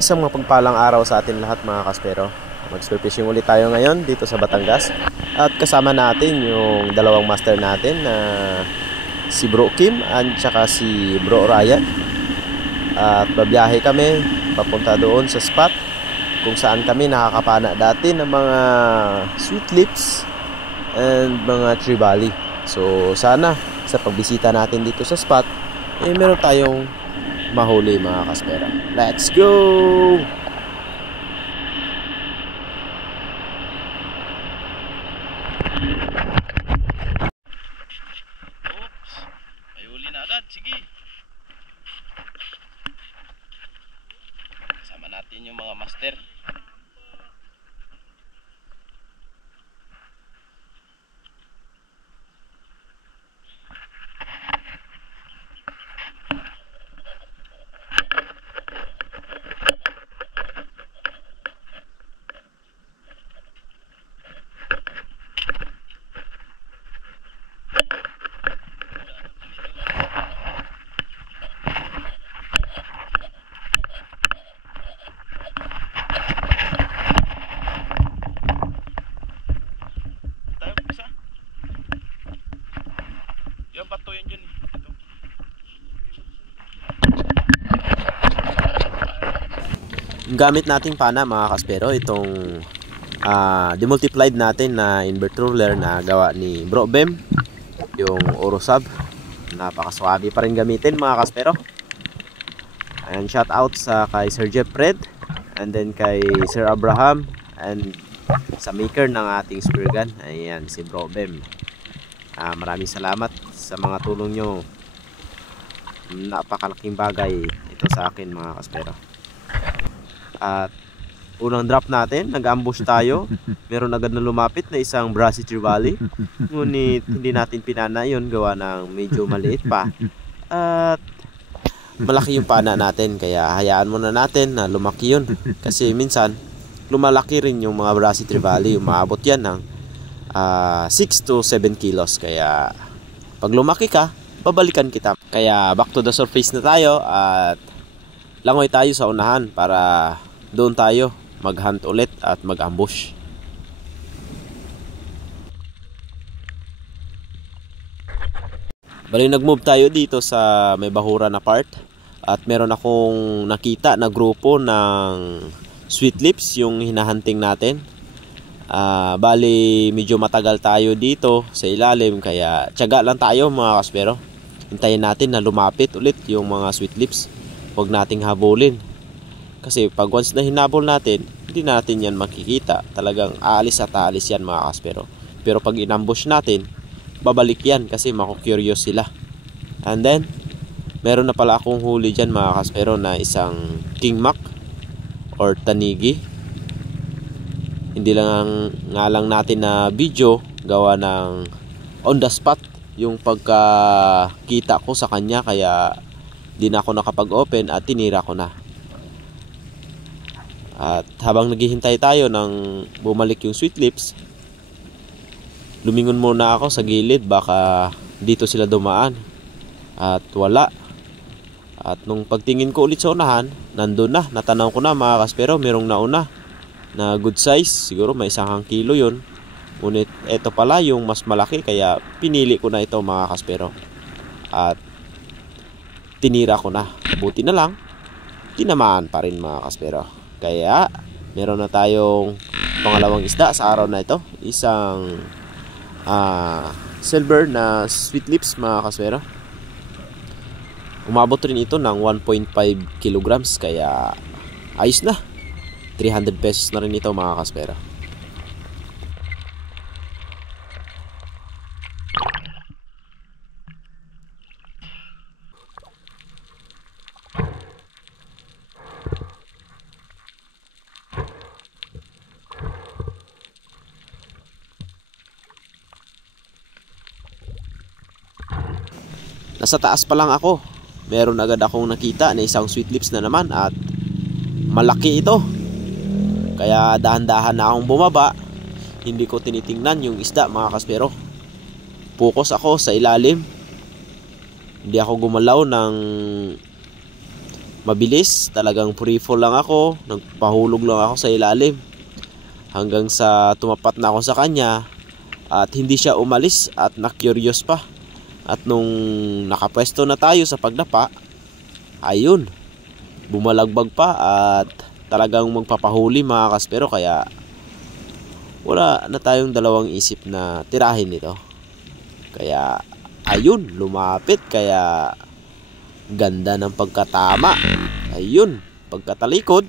Isang mapagpalang araw sa atin lahat mga kaspero. Mag-fishing ulit tayo ngayon dito sa Batangas. At kasama natin yung dalawang master natin na si Bro Kim at saka si Bro Ryan. At babiyahe kami papunta doon sa spot kung saan kami nakakapana dati ng mga sweet lips and mga trevally. So sana sa pagbisita natin dito sa spot meron tayong mahuli mga kaspera. Let's go! Oops! May huli na agad. Sige! Kasama natin yung mga master. Gamit nating pana mga kaspero itong demultiplied natin na inverter ruler na gawa ni Bro Bem, yung Orosab. Napakaswabe pa rin gamitin mga kaspero. And shout out sa kay Sir Jeff Fred, and then kay Sir Abraham, and sa maker ng ating spear gun, ayan si Bro Bem. Maraming salamat sa mga tulong nyo. Napakalaking bagay ito sa akin mga kaspero. At unang drop natin, nag-ambush tayo. Meron agad na lumapit na isang brassy trevally. Ngunit hindi natin pinana yun, gawa ng medyo maliit pa. At malaki yung pana natin, kaya hayaan muna natin na lumaki yun. Kasi minsan lumalaki rin yung mga brassy trevally. Umaabot yan ng 6 to 7 kilos. Kaya pag lumaki ka, babalikan kita. Kaya back to the surface na tayo at langoy tayo sa unahan para doon tayo mag-hunt ulit at mag-ambush. Bali nag-move tayo dito sa may bahura na part at meron akong nakita na grupo ng sweet lips yung hinahunting natin. Bali medyo matagal tayo dito sa ilalim kaya tiyaga lang tayo mga kaspero. Hintayin natin na lumapit ulit yung mga sweet lips. Huwag nating habulin. Kasi pag once na hinabol natin, hindi natin yan makikita. Talagang aalis at aalis yan mga kaspero. Pero pag inambush natin, babalik yan kasi mako-curious sila. And then, meron na pala akong huli dyan mga kaspero na isang king mac or tanigi. Hindi lang nga lang natin na video, gawa ng on the spot yung pagkakita ko sa kanya, kaya di na ako nakapag-open at tinira ko na. At habang naghihintay tayo nang bumalik yung sweet lips, lumingon muna ako sa gilid, baka dito sila dumaan. At wala. At nung pagtingin ko ulit sa unahan, nandun na, natanaw ko na mga kaspero, merong nauna na good size, siguro may 1 kilo yun. Ngunit eto pala yung mas malaki, kaya pinili ko na ito mga kaspero. At tinira ko na. Buti na lang, tinamaan pa rin mga kaspero. Kaya meron na tayong pangalawang isda sa araw na ito. Isang silver na sweet lips mga kaspero. Umabot rin ito ng 1.5 kilograms, kaya ayos na. 300 pesos na rin ito mga kaspero. Nasa taas pa lang ako, meron agad akong nakita na isang sweet lips na naman at malaki ito. Kaya dahan-dahan na akong bumaba. Hindi ko tinitingnan yung isda mga kaspero. Focus ako sa ilalim. Hindi ako gumalaw ng mabilis, talagang free fall lang ako, nagpahulog lang ako sa ilalim hanggang sa tumapat na ako sa kanya at hindi siya umalis at na-curious pa. At nung nakapwesto na tayo sa pagdapa, ayun, bumalagbag pa at talagang magpapahuli mga kaspero, kaya wala na tayong dalawang isip na tirahin ito. Kaya ayun, lumapit, kaya ganda ng pagkatama. Ayun, pagkatalikod,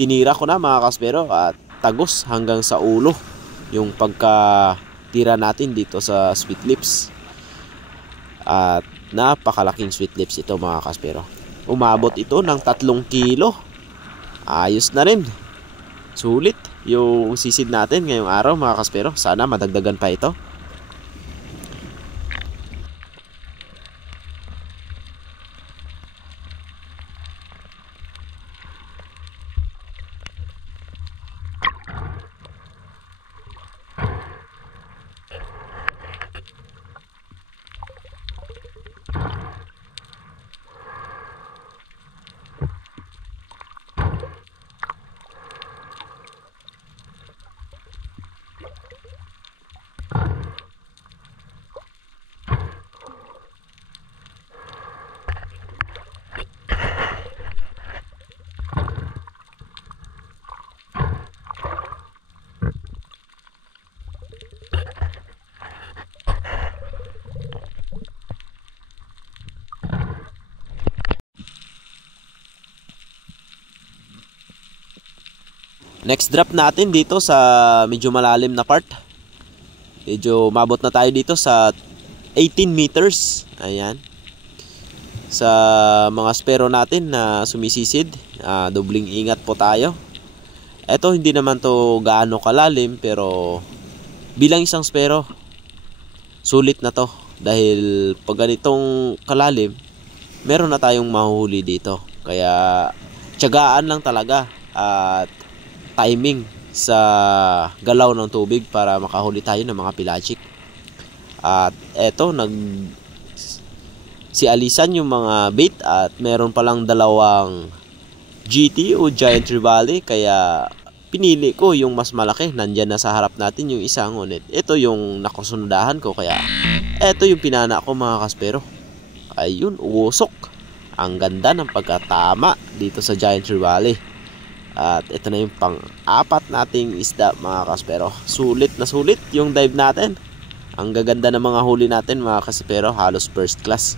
tinira ko na mga kaspero at tagos hanggang sa ulo yung pagkatira natin dito sa sweet lips. At napakalaking sweet lips ito mga kaspero. Umabot ito ng 3 kilo. Ayos na rin. Sulit yung sisid natin ngayong araw mga kaspero. Sana madagdagan pa ito. Next drop natin dito sa medyo malalim na part. Medyo mabot na tayo dito sa 18 meters. Ayan. Sa mga spero natin na sumisisid, dobling ingat po tayo. Ito hindi naman to gaano kalalim, pero bilang isang spero, sulit na to. Dahil pag ganitong kalalim, meron na tayong mahuhuli dito. Kaya tiyagaan lang talaga at timing sa galaw ng tubig para makahuli tayo ng mga pelagic. At eto, sialisan yung mga bait at meron palang dalawang GT o Giant Trevally, kaya pinili ko yung mas malaki. Nandyan na sa harap natin yung isa, ngunit ito yung nakusundahan ko, kaya eto yung pinana ko mga kaspero. Ayun, usok. Ang ganda ng pagkatama dito sa Giant Trevally. At ito na yung pang-apat nating isda mga kaspero. Sulit na sulit yung dive natin. Ang gaganda ng mga huli natin mga kaspero, halos first class.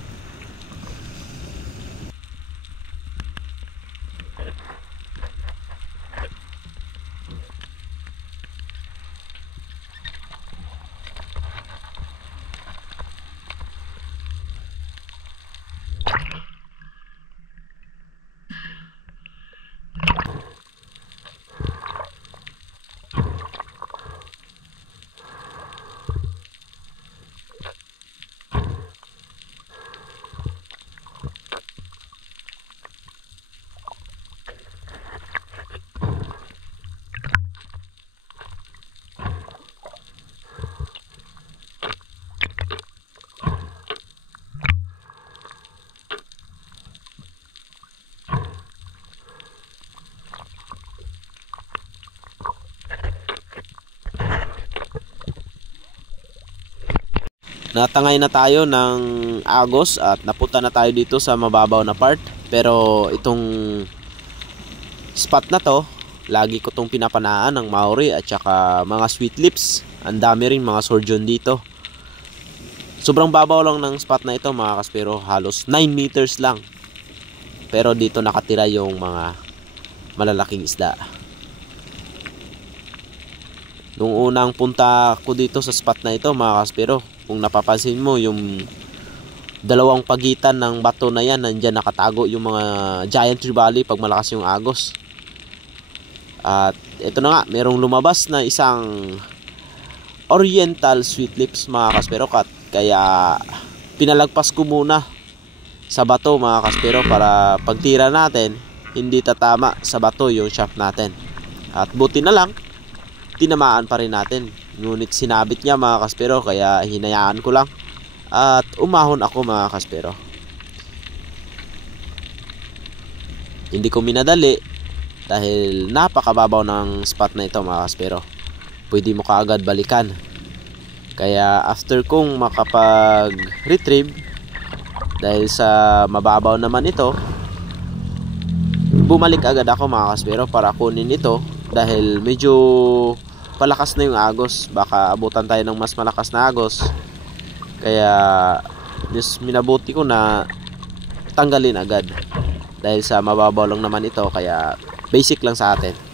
Natangay na tayo ng agos at napunta na tayo dito sa mababaw na part. Pero itong spot na to, lagi ko tong pinapanaan ng Maori at saka mga sweet lips. Ang dami rin mga surgeon dito. Sobrang babaw lang ng spot na ito mga kaspero, halos 9 meters lang. Pero dito nakatira yung mga malalaking isda. Nung unang punta ko dito sa spot na ito mga kaspero, kung napapansin mo yung dalawang pagitan ng bato na yan, nandyan nakatago yung mga Giant Trevally pag malakas yung agos. At ito na nga, merong lumabas na isang Oriental Sweet Lips mga kaspero cut. Kaya pinalagpas ko muna sa bato mga kaspero para pagtira natin hindi tatama sa bato yung shaft natin. At buti na lang, tinamaan pa rin natin. Ngunit sinabit niya mga kaspero, kaya hinayaan ko lang. At umahon ako mga kaspero. Hindi ko minadali dahil napakababaw ng spot na ito mga kaspero. Pwede mo kaagad balikan. Kaya after kong makapag-retrieve, dahil sa mababaw naman ito, bumalik agad ako mga kaspero para kunin ito dahil medyo palakas na yung agos. Baka abutan tayo ng mas malakas na agos. Kaya minabuti ko na tanggalin agad dahil sa mababaw lang naman ito, kaya basic lang sa atin.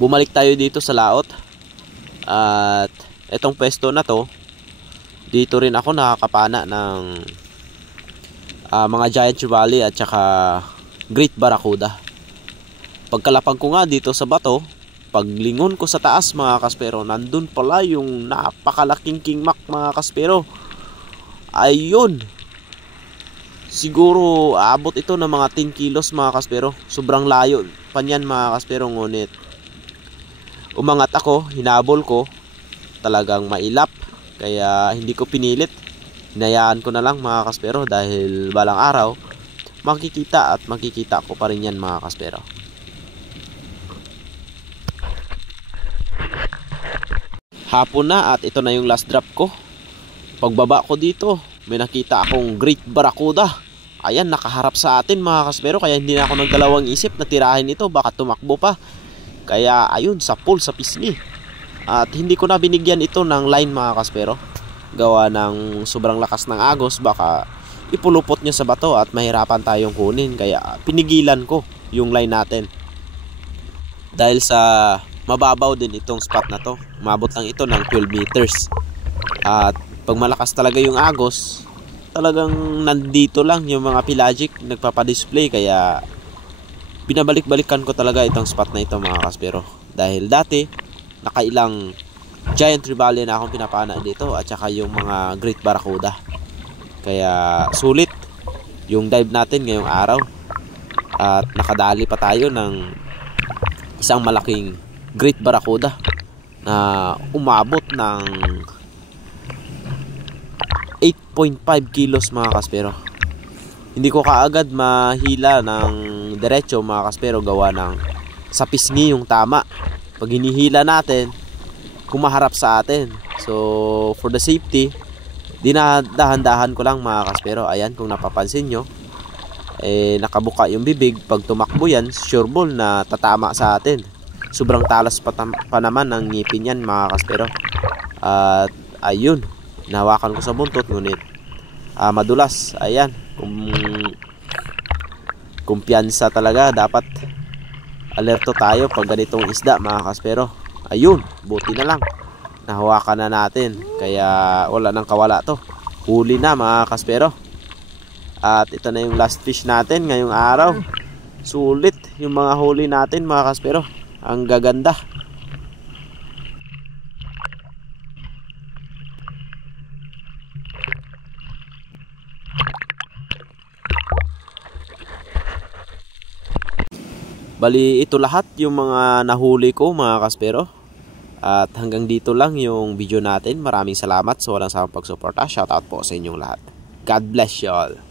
Bumalik tayo dito sa laot. At etong pwesto na to, dito rin ako nakakapana ng mga giant trevally at saka great barracuda. Pagkalapag ko nga dito sa bato, paglingon ko sa taas mga kaspero, nandun pala yung napakalaking kingmak mga kaspero. Ayun, siguro aabot ito ng mga 10 kilos mga kaspero. Sobrang layo pa niyan mga kaspero, ngunit umangat ako, hinabol ko, talagang mailap. Kaya hindi ko pinilit, hinayaan ko na lang mga kaspero dahil balang araw makikita at makikita ko pa rin yan mga kaspero. Hapon na at ito na yung last drop ko. Pagbaba ko dito, may nakita akong great barracuda. Ayan, nakaharap sa atin mga kaspero, kaya hindi na ako nagdalawang isip na tirahin ito, baka tumakbo pa. Kaya ayun, sa pool, sa pisngi. At hindi ko na binigyan ito ng line mga kaspero. Gawa ng sobrang lakas ng agos, baka ipulupot niya sa bato at mahirapan tayong kunin. Kaya pinigilan ko yung line natin. Dahil sa mababaw din itong spot na to. Umabot lang ito ng 12 meters. At pag malakas talaga yung agos, talagang nandito lang yung mga pelagic nagpapadisplay. Kaya binabalik-balikan ko talaga itong spot na ito mga kaspero. Dahil dati, nakailang giant trevally na akong pinapana dito at saka yung mga great barracuda. Kaya sulit yung dive natin ngayong araw. At nakadali pa tayo ng isang malaking great barracuda na umabot ng 8.5 kilos mga kaspero. Hindi ko kaagad mahila ng diretso mga kaspero, gawa ng sa pisngi yung tama. Pag hinihila natin, kumaharap sa atin. So for the safety, dinadahan-dahan ko lang mga kaspero. Ayan, kung napapansin nyo, nakabuka yung bibig. Pag tumakbo yan, sure ball na tatama sa atin. Sobrang talas pa naman ng ngipin yan mga kaspero. At ayun, nahawakan ko sa buntot, ngunit madulas. Ayan, kumpiyansa talaga, dapat alerto tayo pag ganitong isda mga kaspero. Ayun, buti na lang nahawakan na natin, kaya wala nang kawala to, huli na mga kaspero. At ito na yung last fish natin ngayong araw. Sulit yung mga huli natin mga kaspero, ang gaganda. Bali, ito lahat yung mga nahuli ko mga kaspero. At hanggang dito lang yung video natin. Maraming salamat sa walang sawang pagsuporta. Shoutout po sa inyong lahat. God bless you all.